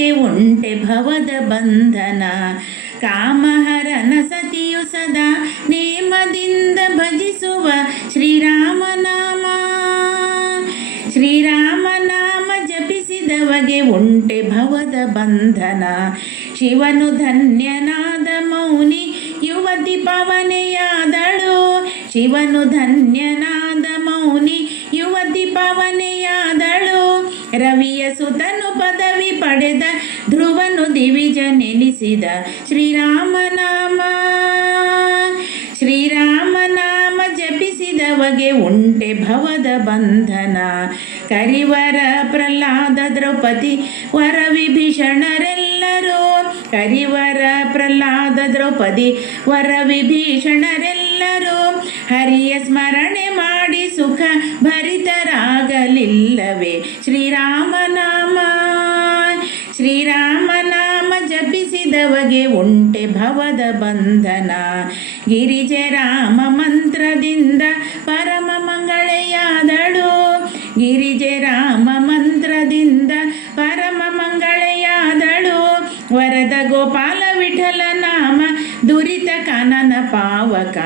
ಜಪಿಸಿದವಗೆ ಉಂಟೆ ಭವದ ಬಂಧನ. ಕಾಮಹರನ ಸತಿಯು ಸದಾ ನೇಮದಿಂದ ಭಜಿಸುವ ಶ್ರೀರಾಮನಾಮ. ಶ್ರೀರಾಮನಾಮ ಜಪಿಸಿದವಗೆ ಉಂಟೆ ಭವದ ಬಂಧನ. ಶಿವನು ಧನ್ಯನಾದ ಮೌನಿ ಯುವತಿ ಪವನೆಯಾದಳು. ಶಿವನು ಧನ್ಯನಾದ ಮೌನಿ ಯುವತಿ ಪವನೆಯಾದಳು. ರವಿಯ ಸುತನು ಪದವಿ ಪಡೆದ ಧ್ರುವನು ದಿವಿಜ ನೆನೆಸಿದ ಶ್ರೀರಾಮನಾಮ. ಶ್ರೀರಾಮನಾಮ ಜಪಿಸಿದವಗೆ ಉಂಟೆ ಭವದ ಬಂಧನ. ಕರಿವರ ಪ್ರಹ್ಲಾದ ದ್ರೌಪದಿ ವರ ವಿಭೀಷಣರೆಲ್ಲರೂ. ಕರಿವರ ಪ್ರಹ್ಲಾದ ದ್ರೌಪದಿ ವರ ವಿಭೀಷಣರೆಲ್ಲರೂ ಹರಿಯ ಸ್ಮರಣೆ ಮಾಡಿ ಸುಖ ಭರಿತರಾಗಲಿಲ್ಲವೇ ಶ್ರೀರಾಮನಾಮ. ಶ್ರೀರಾಮನಾಮ ಜಪಿಸಿದವಗೆ ಉಂಟೆ ಭವದ ಬಂಧನ. ಗಿರಿಜೆ ರಾಮ ಮಂತ್ರದಿಂದ ಪರಮ ಮಂಗಳೆಯಾದಳು. ಗಿರಿಜೆ ರಾಮ ಮಂತ್ರದಿಂದ ಪರಮ ಮಂಗಳೆಯಾದಳು. ವರದ ಗೋಪಾಲ ವಿಠಲ ನಾಮ ದುರಿತ ಕಾನನ ಪಾವಕ.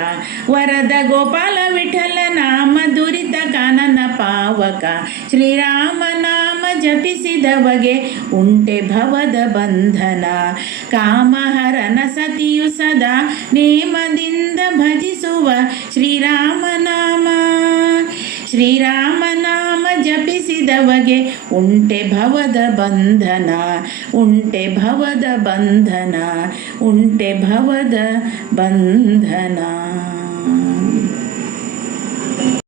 ವರದ ಗೋಪಾಲ ವಿಠಲ ನಾಮ ದುರಿತ ಕಾನನ ಪಾವಕ. ಶ್ರೀರಾಮನಾಮ ಜಪಿಸಿದವಗೆ ಉಂಟೆ ಭವದ ಬಂಧನ. ಕಾಮಹರನ ಸತಿಯು ಸದಾ ನೇಮದಿಂದ ಭಜಿಸುವ ಶ್ರೀರಾಮನಾಮ. ಶ್ರೀರಾಮನಾಮ ಜಪಿಸಿದವಗೆ ಉಂಟೆ ಭವದ ಬಂಧನ. ಉಂಟೆ ಭವದ ಬಂಧನ. ಉಂಟೆ ಭವದ ಬಂಧನ.